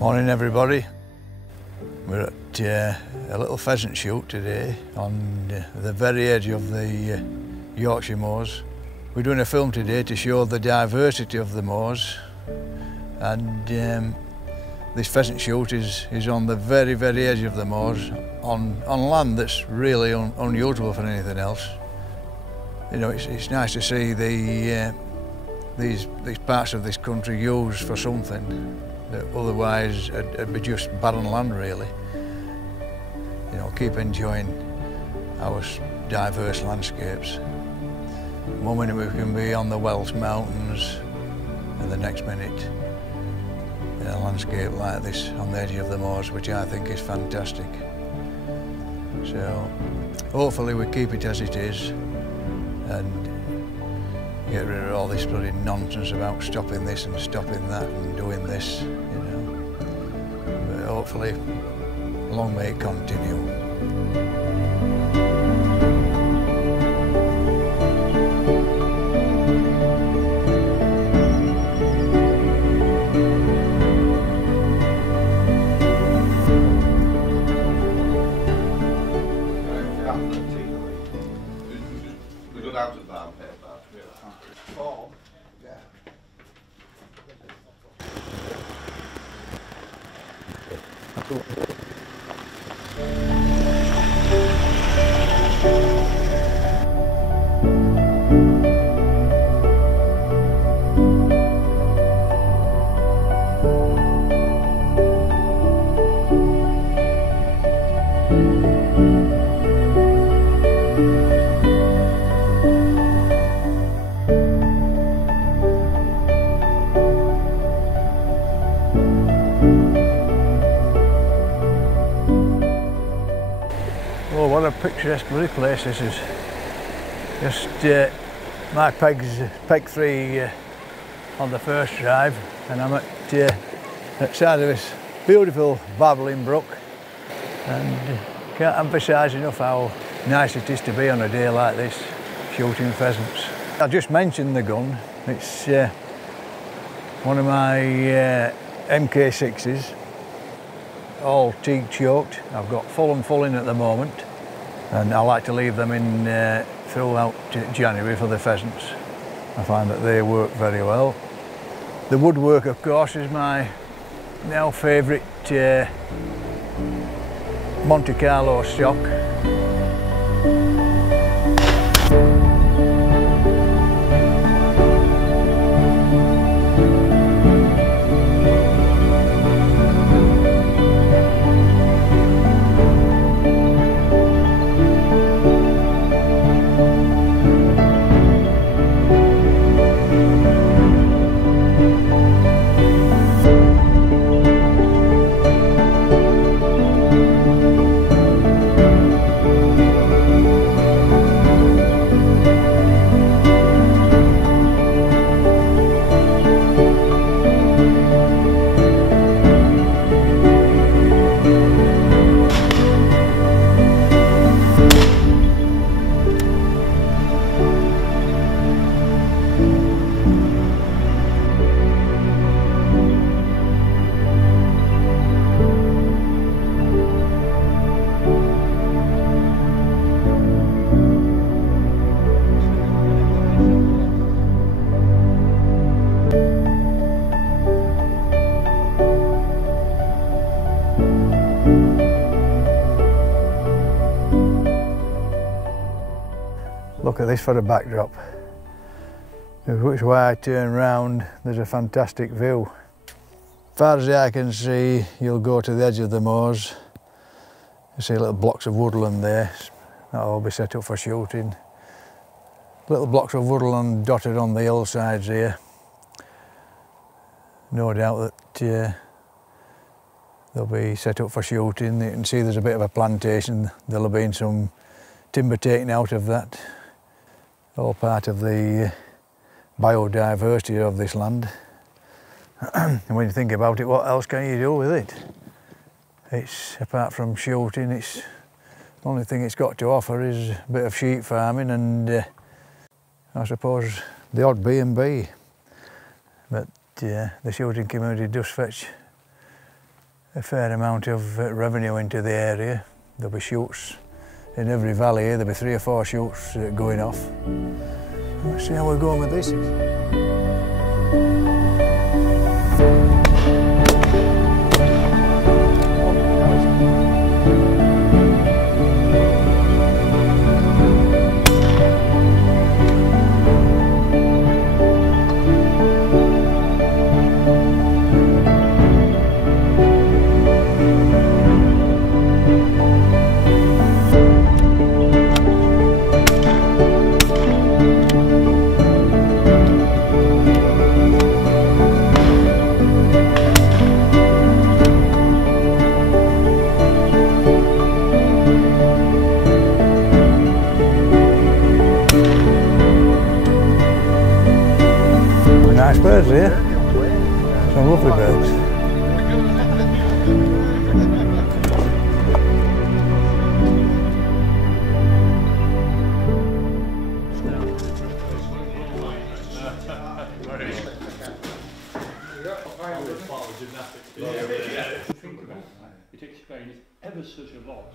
Morning everybody. We're at a little pheasant shoot today on the very edge of the Yorkshire moors. We're doing a film today to show the diversity of the moors, and this pheasant shoot is on the very edge of the moors on land that's really unusual for anything else. You know, it's nice to see these parts of this country used for something that otherwise it'd be just barren land, really. You know, keep enjoying our diverse landscapes. One minute we can be on the Welsh mountains, and the next minute in a landscape like this on the edge of the moors, which I think is fantastic. So hopefully we keep it as it is and get rid of all this bloody nonsense about stopping this and stopping that and doing this, you know. But hopefully, long may it continue. Oh, what a picturesque bloody place this is. Just my peg 3 on the first drive, and I'm at the side of this beautiful babbling brook, and can't emphasise enough how nice it is to be on a day like this shooting pheasants. I just mentioned the gun. It's one of my MK6s, all teak choked. I've got full in at the moment, and I like to leave them in throughout January for the pheasants. I find that they work very well. The woodwork, of course, is my now favourite Monte Carlo stock. Look at this for a backdrop. Which way I turn round, there's a fantastic view. As far as the eye can see, you'll go to the edge of the moors. You see little blocks of woodland there. That'll all be set up for shooting. Little blocks of woodland dotted on the hillsides here. No doubt that they'll be set up for shooting. You can see there's a bit of a plantation. There'll have been some timber taken out of that. All part of the biodiversity of this land. And when you think about it, what else can you do with it? It's, apart from shooting, it's the only thing it's got to offer is a bit of sheep farming and I suppose the odd B&B. But the shooting community does fetch a fair amount of revenue into the area. There'll be shoots in every valley here. There'll be 3 or 4 shoots going off. Let's see how we're going with this. Nice birds here, some lovely birds. It explains ever such a lot.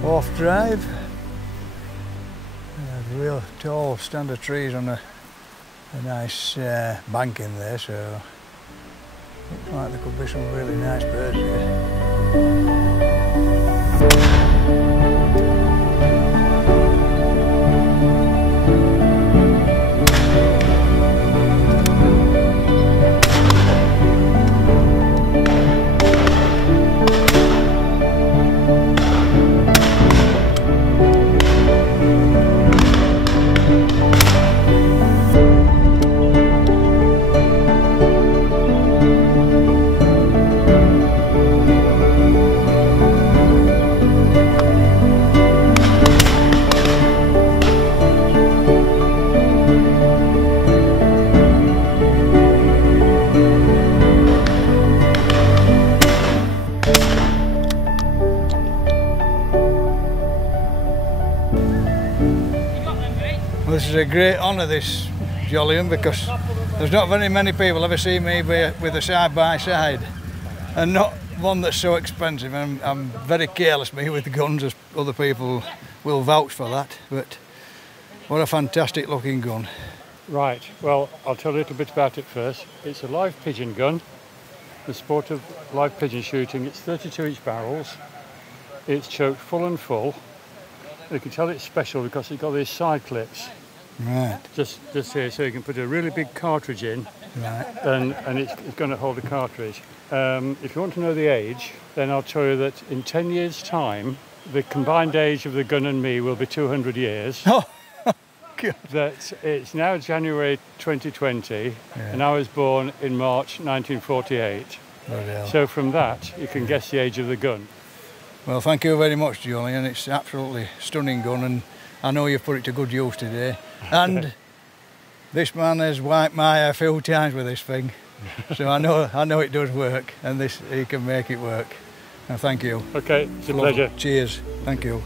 Fourth drive, real tall stand of trees on a nice bank in there, so looks like there could be some really nice birds here. This is a great honour, this, Jolyon, because there's not very many people ever see me with a side-by-side, and not one that's so expensive. I'm very careless, me, with guns, as other people will vouch for that, but what a fantastic looking gun. Right, well, I'll tell you a little bit about it first. It's a live pigeon gun, the sport of live pigeon shooting. It's 32-inch barrels. It's choked full and full. You can tell it's special because it's got these side clips. Right. Just here, so you can put a really big cartridge in, Right. and it's going to hold a cartridge. If you want to know the age, then I'll tell you that in 10 years' time, the combined age of the gun and me will be 200 years. Oh, God. That it's now January 2020, and I was born in March 1948. So from that, you can guess the age of the gun. Well, thank you very much, Jolyon. It's absolutely stunning gun, and I know you've put it to good use today. And this man has wiped my eye a few times with this thing, so I know it does work, and he can make it work. And thank you. Okay, it's a pleasure. Cheers. Thank you.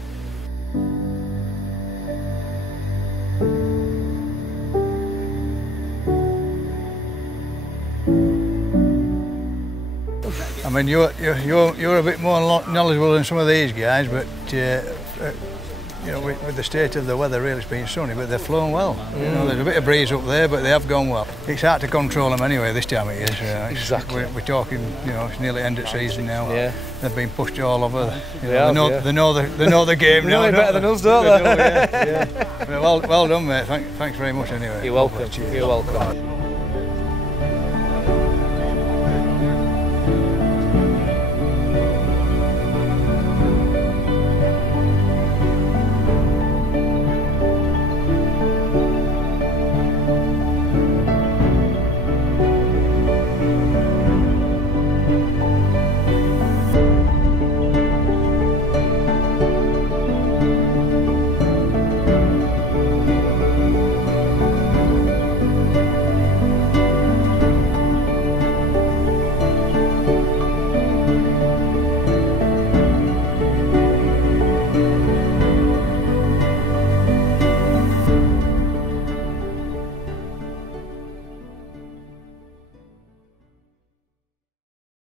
I mean, you're a bit more knowledgeable than some of these guys, but you know, with the state of the weather, really it's been sunny, but they've flown well. You know, there's a bit of breeze up there, but they have gone well. It's hard to control them anyway this time of year. Exactly. We're talking, you know, it's nearly end of season now. Yeah. They've been pushed all over. You They know, have, they know the game now. They know better than us, don't they? Yeah. Well done, mate. Thanks very much anyway. You're welcome. You're welcome.